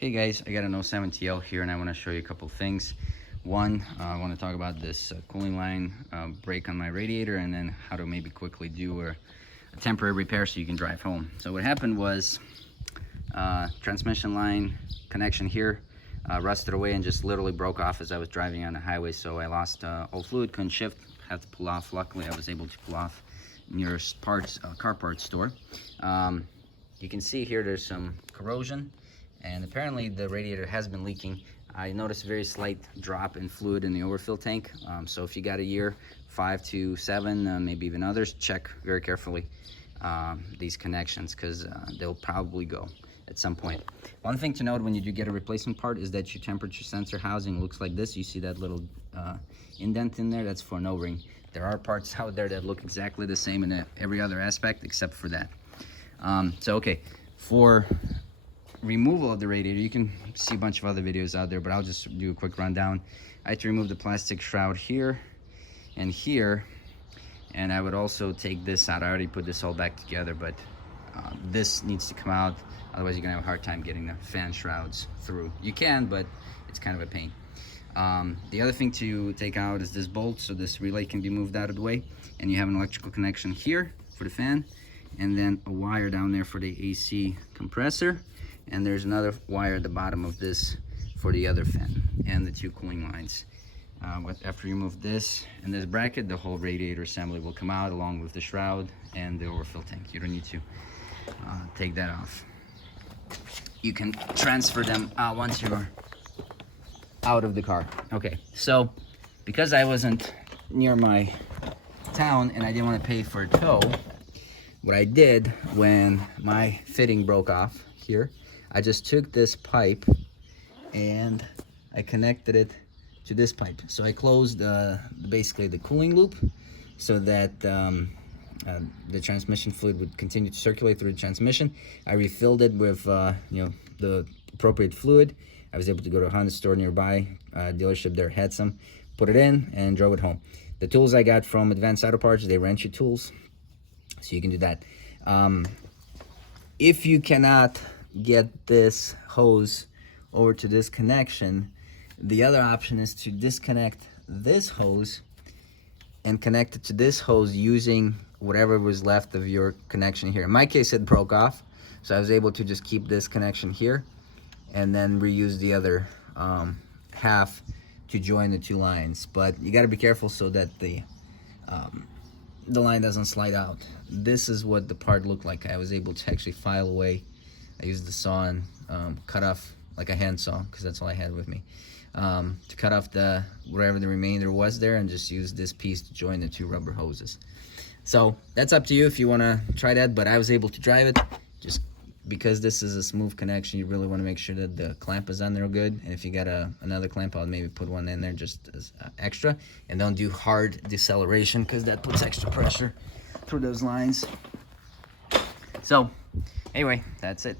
Hey guys, I got an 07 TL here and I want to show you a couple things. One, I want to talk about this cooling line break on my radiator, and then how to maybe quickly do a temporary repair so you can drive home. So what happened was transmission line connection here rusted away and just literally broke off as I was driving on the highway. So I lost all fluid, couldn't shift, had to pull off. Luckily I was able to pull off nearest parts car parts store. You can see here there's some corrosion, and apparently the radiator has been leaking. I noticed a very slight drop in fluid in the overfill tank. So if you got a year 5 to 7, maybe even others, check very carefully these connections, because they'll probably go at some point. One thing to note when you do get a replacement part is that your temperature sensor housing looks like this. You see that little indent in there? That's for an O-ring. There are parts out there that look exactly the same in every other aspect except for that. Okay, for removal of the radiator, you can see a bunch of other videos out there, but I'll just do a quick rundown. I had to remove the plastic shroud here and here, and I would also take this out. I already put this all back together, but this needs to come out, otherwise you're gonna have a hard time getting the fan shrouds through. You can, but it's kind of a pain. The other thing to take out is this bolt, so this relay can be moved out of the way, and you have an electrical connection here for the fan, and then a wire down there for the AC compressor, and there's another wire at the bottom of this for the other fan and the 2 cooling lines. After you remove this and this bracket, the whole radiator assembly will come out along with the shroud and the overfill tank. You don't need to take that off. You can transfer them once you're out of the car. Okay, so because I wasn't near my town and I didn't want to pay for a tow, what I did when my fitting broke off here, I just took this pipe and I connected it to this pipe. So I closed basically the cooling loop so that the transmission fluid would continue to circulate through the transmission. I refilled it with the appropriate fluid. I was able to go to a Honda store nearby, dealership there had some, put it in and drove it home. The tools I got from Advanced Auto Parts, they rent you tools, so you can do that. If you cannot get this hose over to this connection, the other option is to disconnect this hose and connect it to this hose using whatever was left of your connection here. In my case, it broke off, so I was able to just keep this connection here and then reuse the other half to join the 2 lines. But you got to be careful so that the line doesn't slide out. This is what the part looked like. I was able to actually file away. I used the saw and cut off, like a hand saw, because that's all I had with me, to cut off whatever the remainder was there, and just use this piece to join the 2 rubber hoses. So that's up to you if you want to try that, but I was able to drive it. Just because this is a smooth connection, you really want to make sure that the clamp is on there good. And if you got another clamp, I'll maybe put one in there just as extra. And don't do hard deceleration, because that puts extra pressure through those lines. So anyway, that's it.